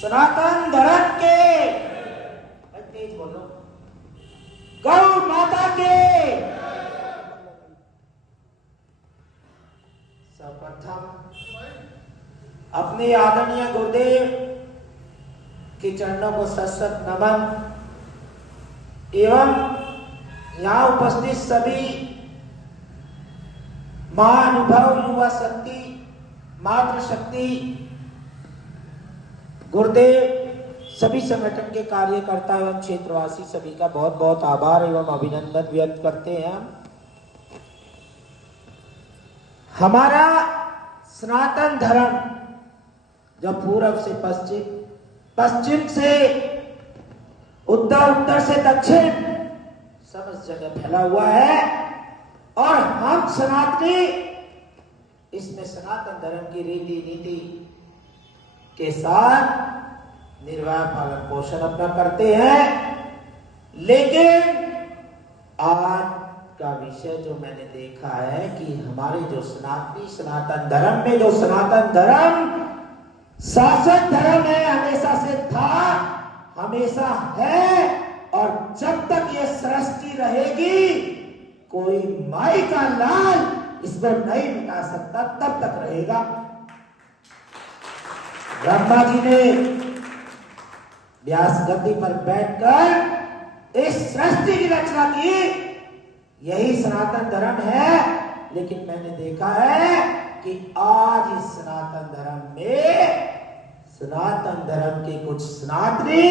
सनातन धर्म के, तेज बोलो, गौ माता के। सर्वप्रथम अपने आदरणीय गुरुदेव के चरणों को सशक्त नमन एवं यहाँ उपस्थित सभी महानुभाव, युवा शक्ति, मातृशक्ति, गुरुदेव, सभी संगठन के कार्यकर्ता एवं क्षेत्रवासी सभी का बहुत बहुत आभार एवं अभिनंदन व्यक्त करते हैं। हमारा सनातन धर्म जो पूरब से पश्चिम, पश्चिम से उत्तर, उत्तर से दक्षिण समस्त जगह फैला हुआ है और हम सनातनी इसमें सनातन धर्म की रीति नीति के साथ निर्वाह पालन पोषण अपना करते हैं। लेकिन आज का विषय जो मैंने देखा है कि हमारे जो सनातनी सनातन धर्म में जो सनातन धर्म शासक धर्म है, हमेशा से था, हमेशा है और जब तक ये सृष्टि रहेगी कोई माई का लाल इसको नहीं मिटा सकता, तब तक रहेगा। ब्रह्मा जी ने व्यास गद्दी पर बैठकर इस सृष्टि की रचना की, यही सनातन धर्म है। लेकिन मैंने देखा है कि आज इस सनातन धर्म में सनातन धर्म के कुछ सनातनी,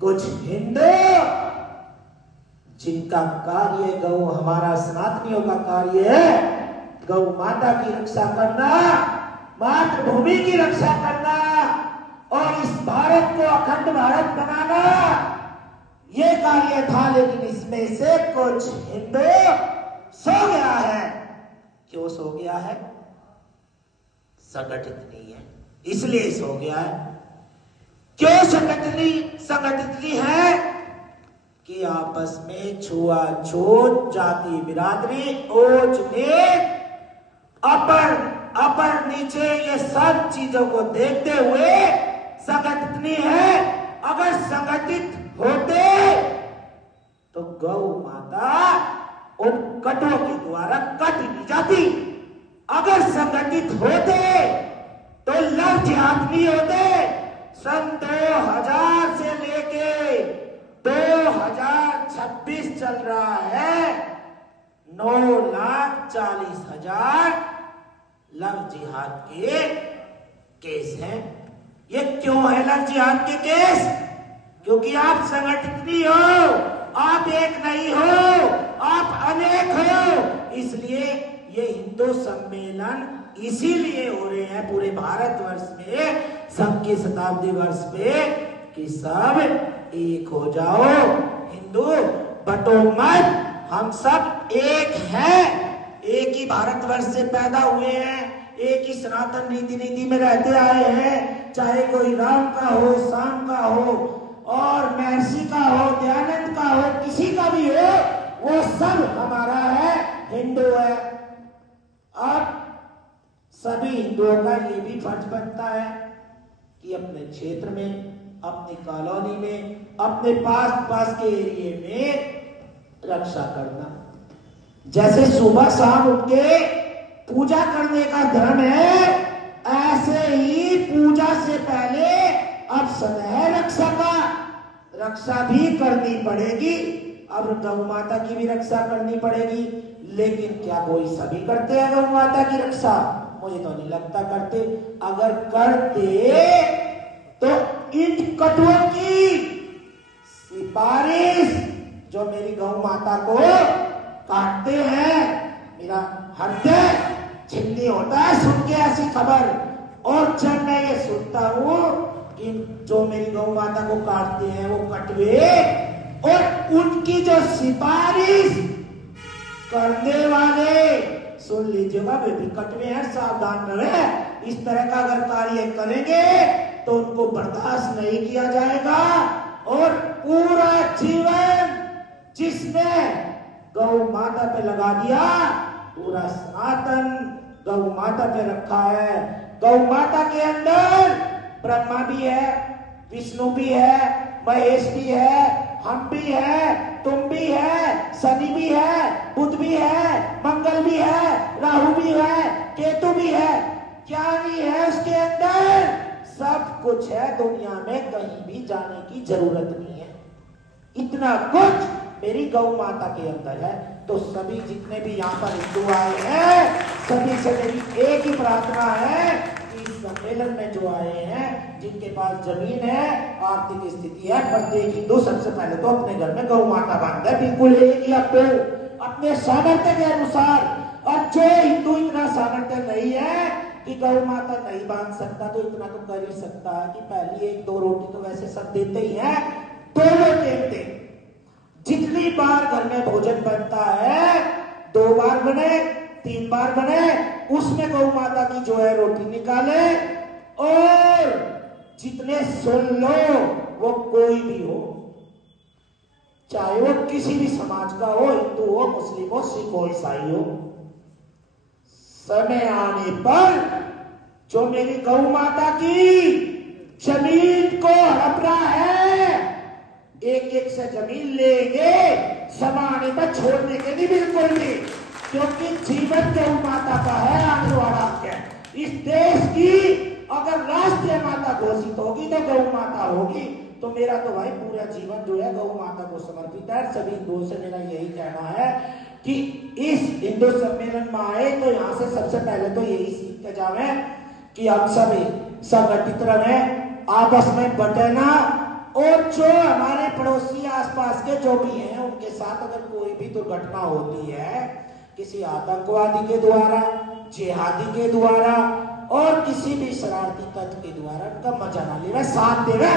कुछ हिंदू, जिनका कार्य गौ, हमारा सनातनियों का कार्य है गौ माता की रक्षा करना, मातृभूमि की रक्षा करना और इस भारत को अखंड भारत बनाना, ये कार्य था। लेकिन इसमें से कुछ हिंदू सो गया है। क्यों सो गया है? संगठित नहीं है, इसलिए सो गया है। क्यों संगठित नहीं है? कि आपस में छुआछूत, जाति बिरादरी, ऊंच नीच, अपर नीचे, ये सब चीजों को देखते हुए संगठित नहीं है। अगर संगठित होते तो गौ माता उन कटों के द्वारा कट नहीं जाती। अगर संगठित होते तो लव जिहाद नहीं होते। सन 2000 से लेके 2026 चल रहा है, 9,40,000 लव जिहाद के केस हैं। ये क्यों है लव जिहाद के केस? क्योंकि आप संगठित नहीं हो, आप एक नहीं हो, आप अनेक हो। इसलिए ये हिंदू सम्मेलन इसीलिए हो रहे हैं पूरे भारतवर्ष में, सबके शताब्दी वर्ष पे, कि सब एक हो जाओ। हिंदू बटो मत, हम सब एक हैं, एक ही भारतवर्ष से पैदा हुए हैं, एक ही सनातन नीति में रहते आए हैं। चाहे कोई राम का हो, श्याम का हो और महर्षि का हो, दयानंद का हो, किसी का भी हो, वो सब हमारा है, हिंदू है। अब सभी हिंदुओं का ये भी फर्ज बनता है कि अपने क्षेत्र में, अपनी कॉलोनी में, अपने पास के एरिया में रक्षा करना। जैसे सुबह शाम उठ के पूजा करने का धर्म है, ऐसे ही पूजा से पहले अब सदैव रक्षा भी करनी पड़ेगी। अब गौ माता की भी रक्षा करनी पड़ेगी। लेकिन क्या कोई सभी करते हैं गौ माता की रक्षा? मुझे तो नहीं लगता करते। अगर करते तो इन कटुओं की सिफारिश, जो मेरी गौ माता को काटते हैं, मेरा हृदय छिन्नी होता है सुन के ऐसी खबर। और जब मैं ये सुनता हूं कि जो मेरी गौ माता को काटते हैं वो कटवे, और उनकी जो सिफारिश करने वाले, सुन लीजिएगा, वे भी कटवे हैं, सावधान रहे। इस तरह का अगर कार्य करेंगे तो उनको बर्दाश्त नहीं किया जाएगा। और पूरा जीवन जिसने गौ माता पे लगा दिया, पूरा सनातन गौ माता पे रखा है। गौ माता के अंदर ब्रह्मा भी है, विष्णु भी है, महेश भी है, हम भी है, तुम भी है, शनि भी है, बुध भी है, मंगल भी है, राहु भी है, केतु भी है। क्या नहीं है उसके अंदर? सब कुछ है दुनिया में, कहीं भी जाने की जरूरत नहीं है। इतना कुछ मेरी गौ माता के अंदर है। तो सभी जितने भी यहाँ पर हिंदू आए हैं, सभी से मेरी एक ही प्रार्थना है कि इस सम्मेलन में जो आए हैं, जिनके पास जमीन है, आर्थिक स्थिति है, प्रत्येक हिंदू सबसे पहले तो अपने घर में गौ माता बांधे, बिल्कुल एक या दो, अपने सामर्थ्य के अनुसार। और जो हिंदू इतना सामर्थ्य नहीं है कि गौ माता नहीं बांध सकता, तो इतना तो कर ही सकता है कि पहली एक दो रोटी तो वैसे सब देते ही हैं, दोनों देते। जितनी बार घर में भोजन बनता है, 2 बार बने, 3 बार बने, उसमें गौ माता की जो है रोटी निकाले। और जितने सुन लो, वो कोई भी हो, चाहे वो किसी भी समाज का हो, हिंदू हो, मुस्लिम हो, सिख हो, ईसाई हो, समय आने पर जो मेरी गौ माता की जमीन को हड़प रहा है, एक एक से जमीन लेंगे, समाने पर छोड़ने के लिए बिल्कुल नहीं, क्योंकि जीवन गौ माता का है, आने वाला है। इस देश की अगर राष्ट्रीय माता घोषित होगी तो गौ माता होगी। तो मेरा तो भाई पूरा जीवन जो है गौ माता को समर्पित है। सभी हिंदुओं से मेरा यही कहना है कि इस हिंदू सम्मेलन में आए तो यहाँ से सबसे पहले तो यही सीख के जावे कि हम सभी संगठित रहे, आपस में बटे ना, और जो हमारे पड़ोसी आसपास के जो भी हैं उनके साथ अगर कोई भी दुर्घटना होती है, किसी आतंकवादी के द्वारा, जिहादी के द्वारा और किसी भी शरारती तत्व के द्वारा, उनका मजा ना ले, साथ दे,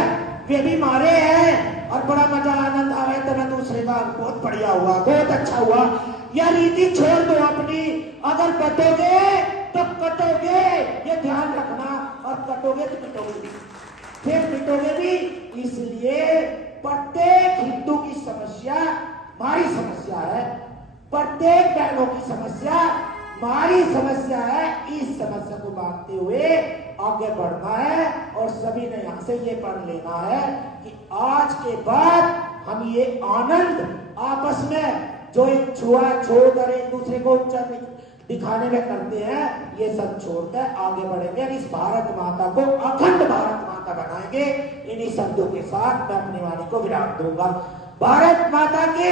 वे भी मारे हैं और बड़ा मजा आनंद आवे, तो मैं दूसरे का बहुत बढ़िया हुआ, बहुत अच्छा हुआ। या रीति छोड़ दो अपनी, अगर बटोगे तो कटोगे, ये ध्यान रखना, और कटोगे तो कटोगे, फिर मिटोगे भी। इसलिए प्रत्येक हिंदू की समस्या हमारी समस्या है, प्रत्येक बहनों की समस्या हमारी समस्या है। इस समस्या को बांटते हुए आगे बढ़ना है, और सभी ने यहाँ से ये पढ़ लेना है कि आज के बाद हम ये आनंद आपस में जो एक छुआ छोड़कर एक दूसरे को ऊंचा दिखाने में करते हैं, ये सब छोड़कर आगे बढ़ेंगे, इस भारत माता को अखंड भारत माता बनाएंगे। इन्हीं शब्दों के साथ मैं अपनी वाणी को विराम दूंगा। भारत माता के